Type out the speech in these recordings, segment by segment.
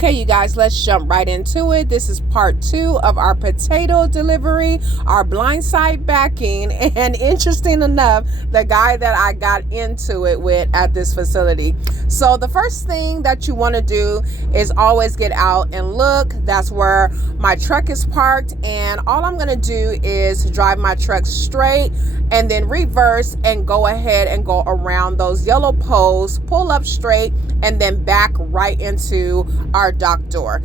Okay, you guys, let's jump right into it. This is part 2 of our potato delivery, our blindside backing, and interesting enough, the guy that I got into it with at this facility. So the first thing that you want to do is always get out and look. That's where my truck is parked, and all I'm going to do is drive my truck straight and then reverse and go ahead and go around those yellow poles, pull up straight, and then back right into our dock door.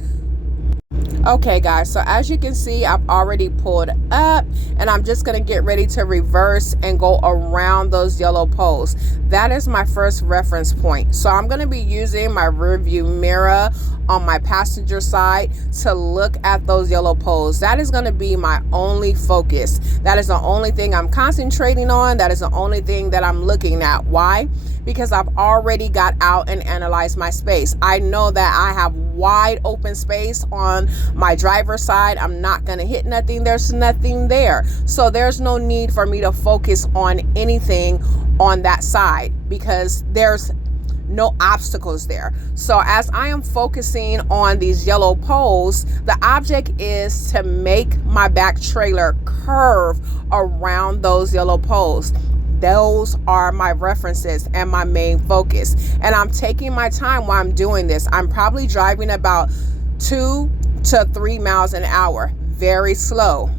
Okay guys, so as you can see, I've already pulled up and I'm just going to get ready to reverse and go around those yellow poles. That is my first reference point. So I'm going to be using my rear view mirror on my passenger side to look at those yellow poles. That is going to be my only focus. That is the only thing I'm concentrating on. That is the only thing that I'm looking at. Why? Because I've already got out and analyzed my space. I know that I have wide open space on my driver's side. I'm not going to hit nothing. There's nothing there. So there's no need for me to focus on anything on that side because there's no obstacles there. So as I am focusing on these yellow poles, the object is to make my back trailer curve around those yellow poles. Those are my references and my main focus. And I'm taking my time while I'm doing this. I'm probably driving about 2 to 3 miles an hour, very slow.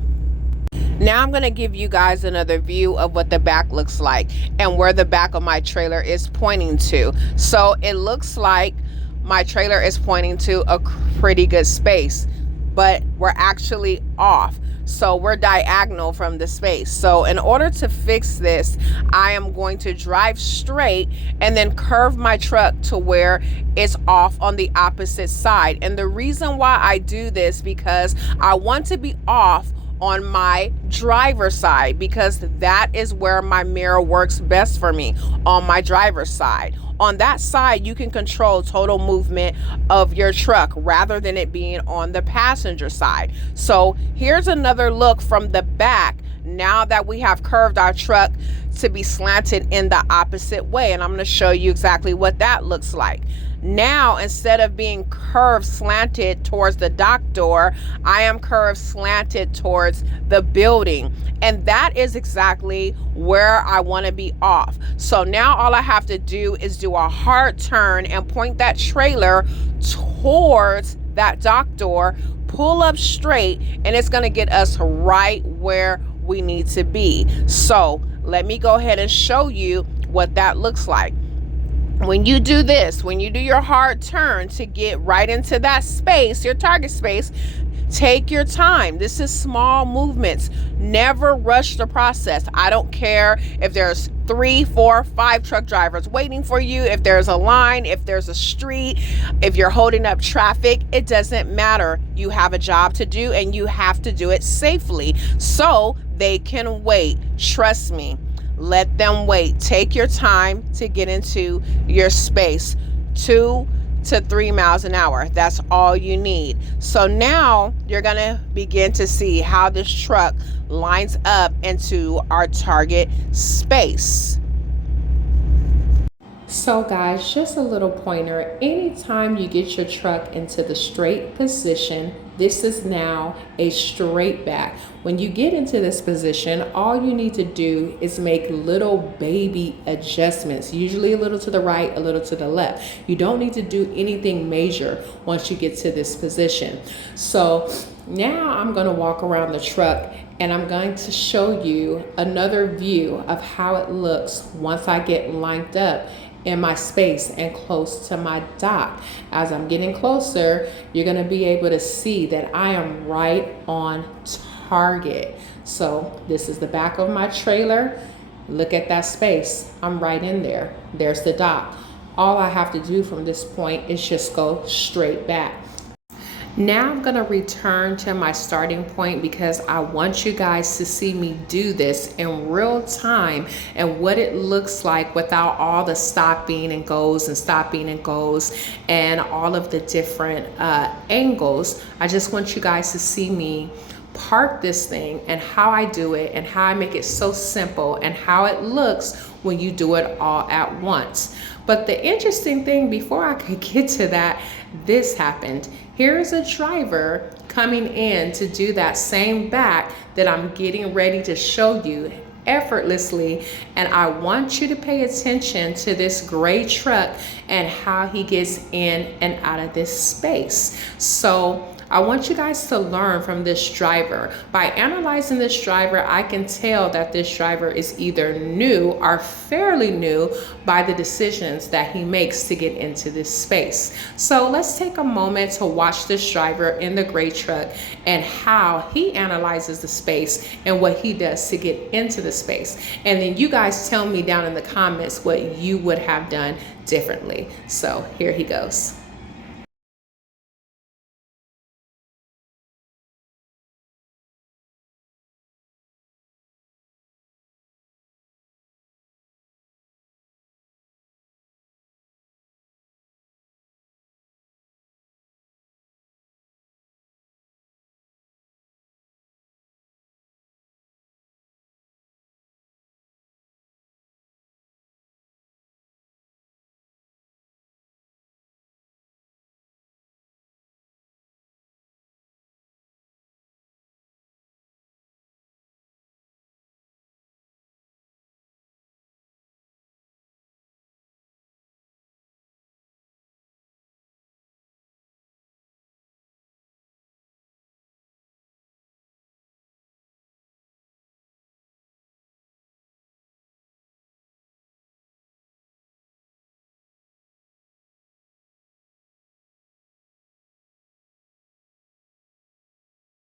Now I'm going to give you guys another view of what the back looks like and where the back of my trailer is pointing to. So it looks like my trailer is pointing to a pretty good space, but we're actually off. So we're diagonal from the space. So in order to fix this, I am going to drive straight and then curve my truck to where it's off on the opposite side. And the reason why I do this because I want to be off on my driver's side because that is where my mirror works best for me, on my driver's side. On that side, you can control total movement of your truck rather than it being on the passenger side. So here's another look from the back now that we have curved our truck to be slanted in the opposite way. And I'm going to show you exactly what that looks like. Now, instead of being curved slanted towards the dock door, I am curved slanted towards the building. And that is exactly where I want to be off. So now all I have to do is do a hard turn and point that trailer towards that dock door, pull up straight, and it's going to get us right where we need to be. So let me go ahead and show you what that looks like. When you do this, when you do your hard turn to get right into that space, your target space, take your time. This is small movements. Never rush the process. I don't care if there's 3, 4, 5 truck drivers waiting for you, if there's a line, if there's a street, if you're holding up traffic, it doesn't matter. You have a job to do and you have to do it safely so they can wait. Trust me. Let them wait. Take your time to get into your space. 2 to 3 miles an hour. That's all you need. So now you're going to begin to see how this truck lines up into our target space. So guys, just a little pointer. Anytime you get your truck into the straight position, this is now a straight back. When you get into this position, all you need to do is make little baby adjustments, usually a little to the right, a little to the left. You don't need to do anything major once you get to this position. So now I'm going to walk around the truck and I'm going to show you another view of how it looks once I get lined up in my space and close to my dock. As I'm getting closer, you're going to be able to see that I am right on target. So this is the back of my trailer. Look at that space. I'm right in there. There's the dock. All I have to do from this point is just go straight back. Now I'm going to return to my starting point because I want you guys to see me do this in real time and what it looks like without all the stopping and goes and all of the different angles. I just want you guys to see me park this thing and how I do it and how I make it so simple and how it looks when you do it all at once. But the interesting thing before I could get to that, this happened. Here's a driver coming in to do that same back that I'm getting ready to show you effortlessly, and I want you to pay attention to this gray truck and how he gets in and out of this space. So I want you guys to learn from this driver. By analyzing this driver, I can tell that this driver is either new or fairly new by the decisions that he makes to get into this space. So let's take a moment to watch this driver in the gray truck and how he analyzes the space and what he does to get into the space. And then you guys tell me down in the comments what you would have done differently. So here he goes.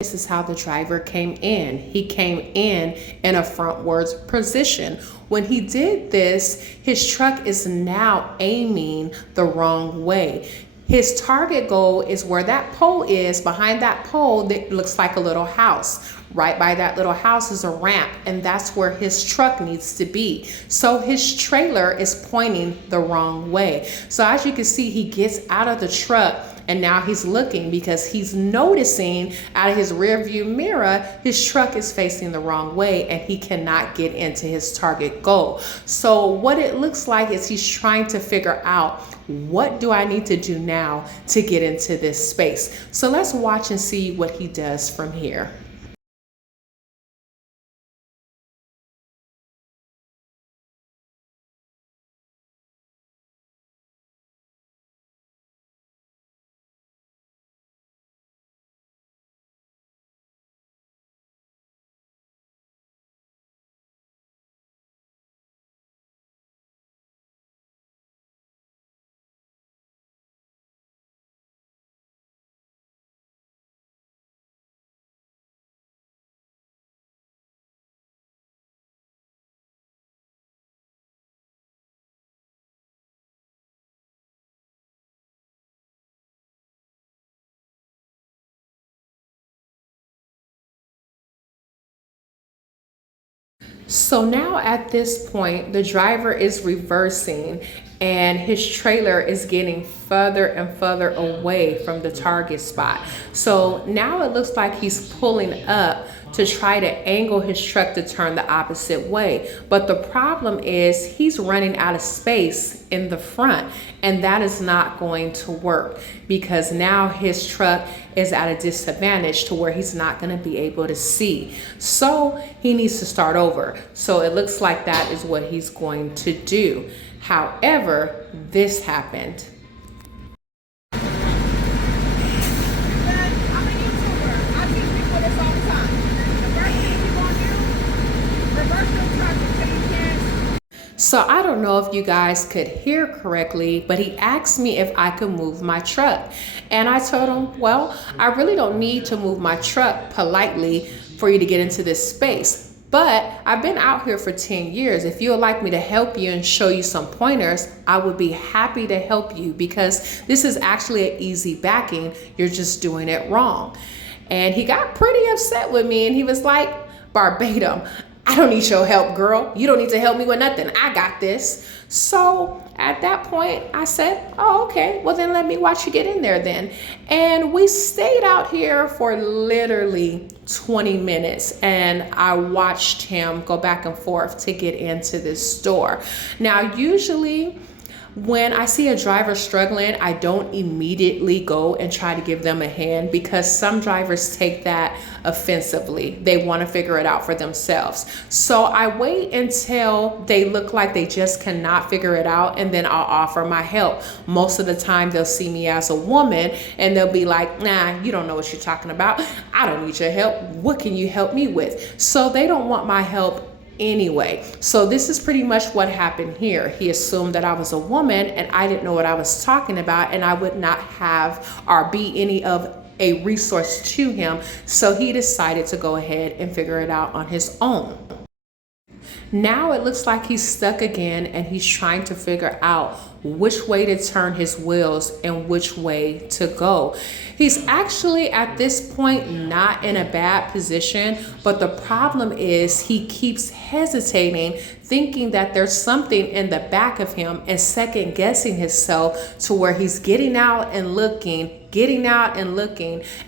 This is how the driver came in. He came in a frontwards position. When he did this, his truck is now aiming the wrong way. His target goal is where that pole is. Behind that pole, that looks like a little house. Right by that little house is a ramp, and that's where his truck needs to be. So his trailer is pointing the wrong way. So as you can see, he gets out of the truck, and now he's looking because he's noticing out of his rear view mirror, his truck is facing the wrong way and he cannot get into his target goal. So what it looks like is he's trying to figure out, what do I need to do now to get into this space? So let's watch and see what he does from here. So now at this point, the driver is reversing and his trailer is getting further and further away from the target spot. So now it looks like he's pulling up to try to angle his truck to turn the opposite way. But the problem is he's running out of space in the front, and that is not going to work because now his truck is at a disadvantage to where he's not going to be able to see. So he needs to start over. So it looks like that is what he's going to do. However, this happened. So I don't know if you guys could hear correctly, but he asked me if I could move my truck. And I told him, well, I really don't need to move my truck politely for you to get into this space. But I've been out here for 10 years. If you would like me to help you and show you some pointers, I would be happy to help you because this is actually an easy backing. You're just doing it wrong. And he got pretty upset with me and he was like, verbatim, I don't need your help, girl. You don't need to help me with nothing. I got this. So at that point, I said, oh, okay, well then let me watch you get in there then. And we stayed out here for literally 20 minutes and I watched him go back and forth to get into this store. Now, usually When I see a driver struggling, I don't immediately go and try to give them a hand, because some drivers take that offensively. They want to figure it out for themselves. So I wait until they look like they just cannot figure it out, and then I'll offer my help. Most of the time they'll see me as a woman and they'll be like, nah, you don't know what you're talking about. I don't need your help. What can you help me with? So they don't want my help anyway. So this is pretty much what happened here. He assumed that I was a woman and I didn't know what I was talking about, and I would not have or be any of a resource to him. So he decided to go ahead and figure it out on his own. Now it looks like he's stuck again, and he's trying to figure out which way to turn his wheels and which way to go. He's actually at this point not in a bad position, but the problem is he keeps hesitating, thinking that there's something in the back of him, and second guessing himself to where he's getting out and looking,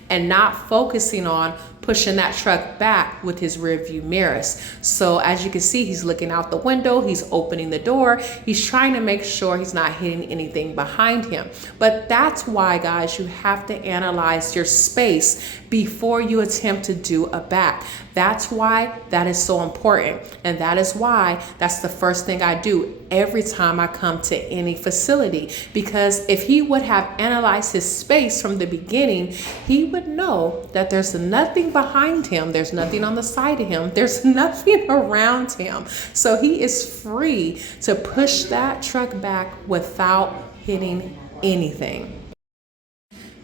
and not focusing on pushing that truck back with his rear view mirrors. So as you can see, he's looking out the window, he's opening the door, he's trying to make sure he's not hitting anything behind him. But that's why, guys, you have to analyze your space before you attempt to do a back. That's why that is so important. And that is why that's the first thing I do every time I come to any facility. Because if he would have analyzed his space from the beginning, he would know that there's nothing behind him, there's nothing on the side of him, there's nothing around him. So he is free to push that truck back without hitting anything.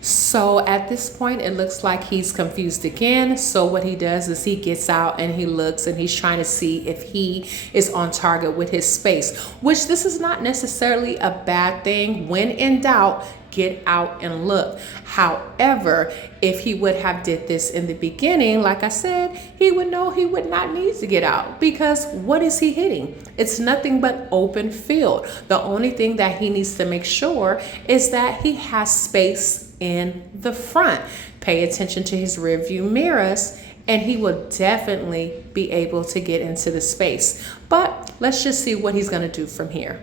So at this point, it looks like he's confused again. So what he does is he gets out and he looks, and he's trying to see if he is on target with his space, which this is not necessarily a bad thing. When in doubt, get out and look. However, if he would have did this in the beginning, like I said, he would know he would not need to get out, because what is he hitting? It's nothing but open field. The only thing that he needs to make sure is that he has space in the front. Pay attention to his rear view mirrors, and he will definitely be able to get into the space. But let's just see what he's going to do from here.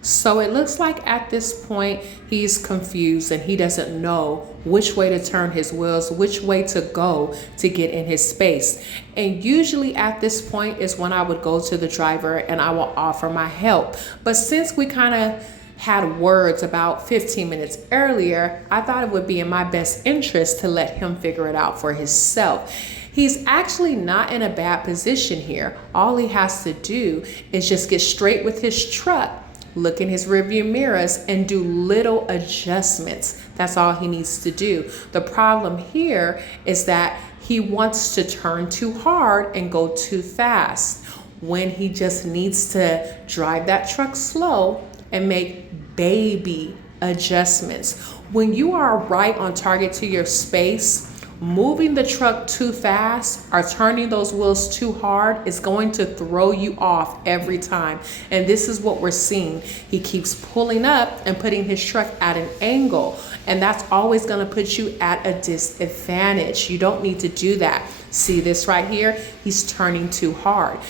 So it looks like at this point he's confused and he doesn't know which way to turn his wheels, which way to go to get in his space. And usually at this point is when I would go to the driver and I will offer my help. But since we kind of had words about 15 minutes earlier, I thought it would be in my best interest to let him figure it out for himself. He's actually not in a bad position here. All he has to do is just get straight with his truck, look in his rearview mirrors, and do little adjustments. That's all he needs to do. The problem here is that he wants to turn too hard and go too fast, when he just needs to drive that truck slow and make baby adjustments. When you are right on target to your space, moving the truck too fast or turning those wheels too hard is going to throw you off every time. And this is what we're seeing. He keeps pulling up and putting his truck at an angle, and that's always going to put you at a disadvantage. You don't need to do that. See this right here? He's turning too hard.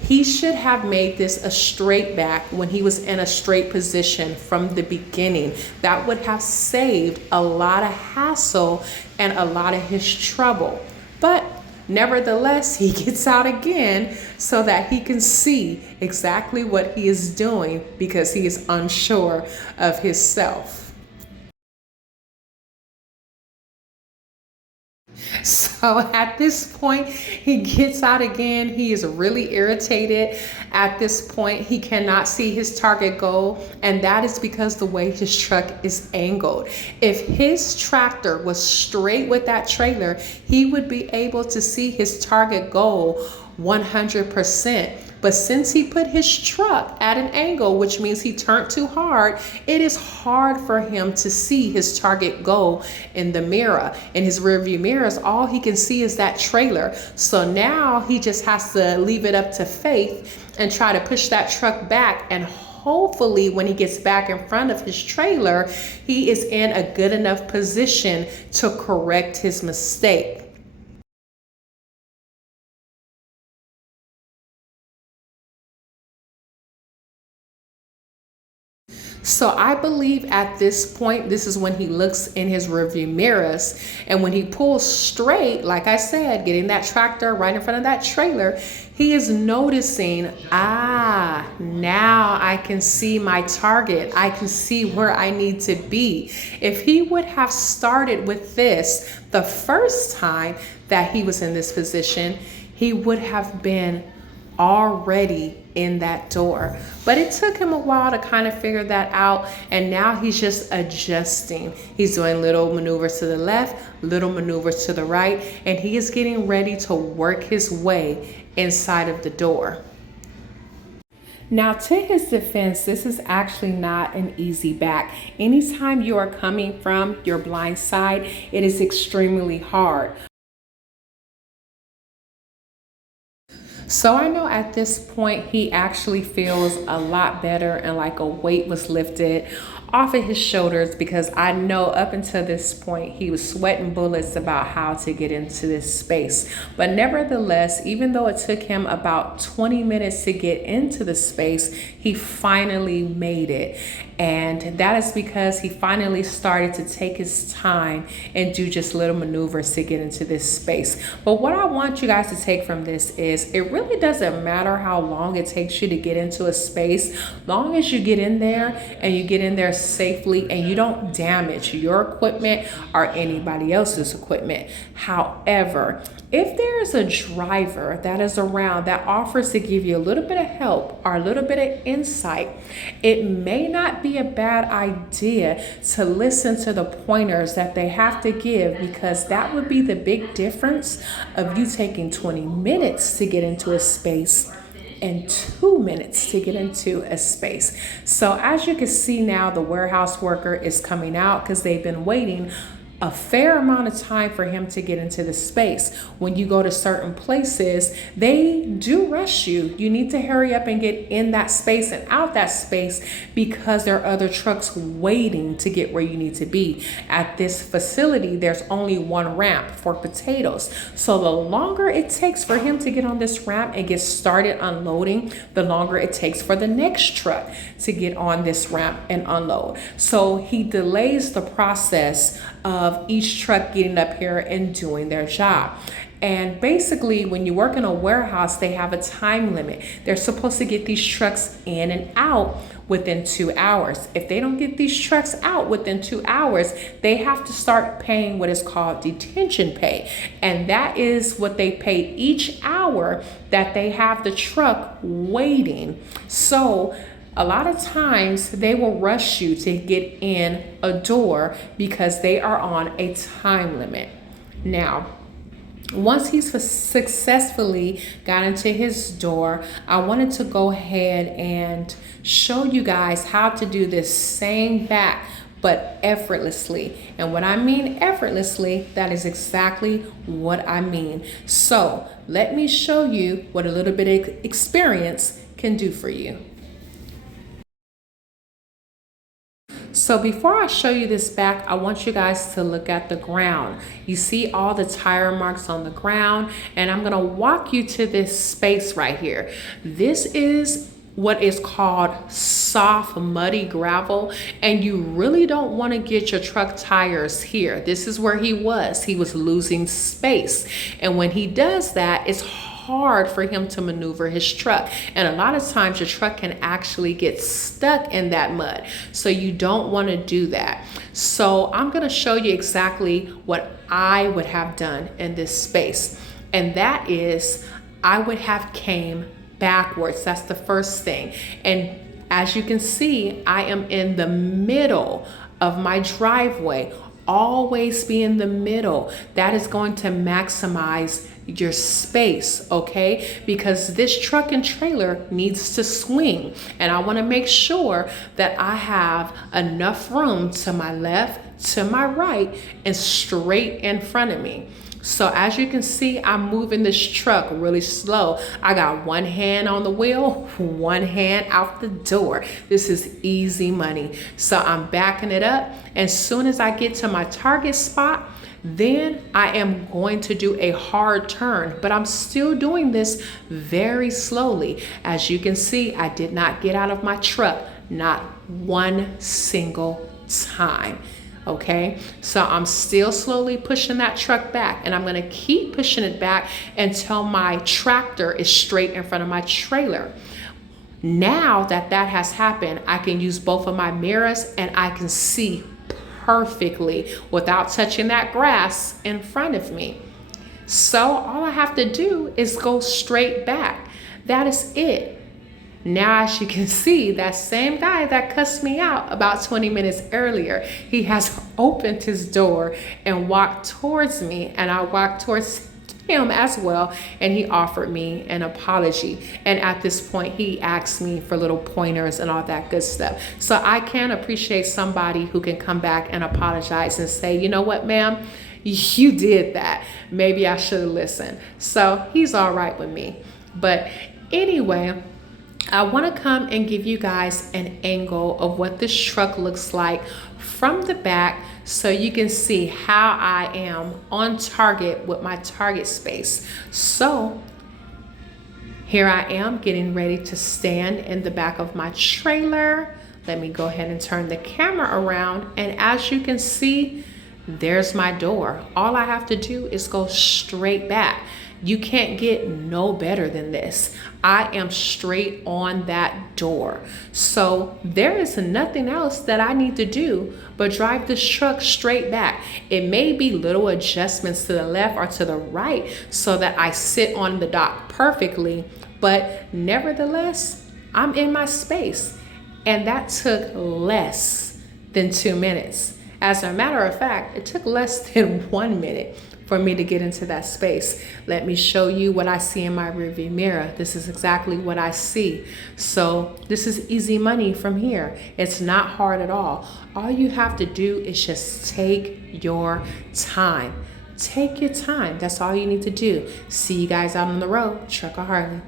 He should have made this a straight back when he was in a straight position from the beginning. That would have saved a lot of hassle and a lot of his trouble. But nevertheless, he gets out again so that he can see exactly what he is doing, because he is unsure of himself. So at this point, he gets out again. He is really irritated. At this point, he cannot see his target goal, and that is because the way his truck is angled. If his tractor was straight with that trailer, he would be able to see his target goal 100%. But since he put his truck at an angle, which means he turned too hard, it is hard for him to see his target goal in the mirror. In his rearview mirrors, all he can see is that trailer. So now he just has to leave it up to faith and try to push that truck back, and hopefully when he gets back in front of his trailer, he is in a good enough position to correct his mistake. So I believe at this point, this is when he looks in his rearview mirrors, and when he pulls straight, like I said, getting that tractor right in front of that trailer, he is noticing, now I can see my target. I can see where I need to be. If he would have started with this the first time that he was in this position, he would have been already in that door. But it took him a while to kind of figure that out, and now he's just adjusting. He's doing little maneuvers to the left, little maneuvers to the right, and he is getting ready to work his way inside of the door. Now, to his defense, this is actually not an easy back. Anytime you are coming from your blind side, it is extremely hard. So I know at this point he actually feels a lot better, and like a weight was lifted off of his shoulders, because I know up until this point he was sweating bullets about how to get into this space. But nevertheless, even though it took him about 20 minutes to get into the space, he finally made it. And that is because he finally started to take his time and do just little maneuvers to get into this space. But what I want you guys to take from this is, it really doesn't matter how long it takes you to get into a space, long as you get in there and you get in there safely and you don't damage your equipment or anybody else's equipment. However, if there is a driver that is around that offers to give you a little bit of help or a little bit of insight, it may not be a bad idea to listen to the pointers that they have to give, because that would be the big difference of you taking 20 minutes to get into a space and 2 minutes to get into a space. So as you can see now, the warehouse worker is coming out because they've been waiting a fair amount of time for him to get into the space. When you go to certain places, they do rush you. You need to hurry up and get in that space and out that space, because there are other trucks waiting to get where you need to be. At this facility, there's only one ramp for potatoes. So the longer it takes for him to get on this ramp and get started unloading, the longer it takes for the next truck to get on this ramp and unload. So he delays the process of each truck getting up here and doing their job. And basically, when you work in a warehouse, they have a time limit. They're supposed to get these trucks in and out within 2 hours. If they don't get these trucks out within 2 hours, they have to start paying what is called detention pay. And that is what they pay each hour that they have the truck waiting. So a lot of times they will rush you to get in a door because they are on a time limit. Now, once he's successfully got into his door, I wanted to go ahead and show you guys how to do this same back, but effortlessly. And when I mean effortlessly, that is exactly what I mean. So let me show you what a little bit of experience can do for you. So before I show you this back, I want you guys to look at the ground. You see all the tire marks on the ground, and I'm gonna walk you to this space right here. This is what is called soft, muddy gravel, and you really don't want to get your truck tires here. This is where he was losing space. And when he does that, it's hard for him to maneuver his truck, and a lot of times your truck can actually get stuck in that mud, so you don't want to do that. So I'm going to show you exactly what I would have done in this space, and that is I would have came backwards. That's the first thing. And as you can see, I am in the middle of my driveway. Always be in the middle. That is going to maximize your space, okay? Because this truck and trailer needs to swing, and I want to make sure that I have enough room to my left, to my right, and straight in front of me. So as you can see, I'm moving this truck really slow. I got one hand on the wheel, one hand out the door. This is easy money. So I'm backing it up. As soon as I get to my target spot, then I am going to do a hard turn, but I'm still doing this very slowly. As you can see, I did not get out of my truck, not one single time. Okay, so I'm still slowly pushing that truck back, and I'm gonna keep pushing it back until my tractor is straight in front of my trailer. Now that that has happened, I can use both of my mirrors and I can see perfectly without touching that grass in front of me. So all I have to do is go straight back. That is it. Now, as you can see, that same guy that cussed me out about 20 minutes earlier, he has opened his door and walked towards me, and I walked towards him as well, and he offered me an apology. And at this point, he asked me for little pointers and all that good stuff. So I can appreciate somebody who can come back and apologize and say, you know what, ma'am, you did that. Maybe I should have listened. So he's all right with me. But anyway, I want to come and give you guys an angle of what this truck looks like from the back so you can see how I am on target with my target space. So here I am getting ready to stand in the back of my trailer. Let me go ahead and turn the camera around, and as you can see, there's my door. All I have to do is go straight back. You can't get no better than this. I am straight on that door. So there is nothing else that I need to do but drive this truck straight back. It may be little adjustments to the left or to the right so that I sit on the dock perfectly, but nevertheless, I'm in my space. And that took less than 2 minutes. As a matter of fact, it took less than 1 minute for me to get into that space. Let me show you what I see in my rearview mirror. This is exactly what I see. So this is easy money from here. It's not hard at all. All you have to do is just take your time. Take your time. That's all you need to do. See you guys out on the road. Trucker Harley.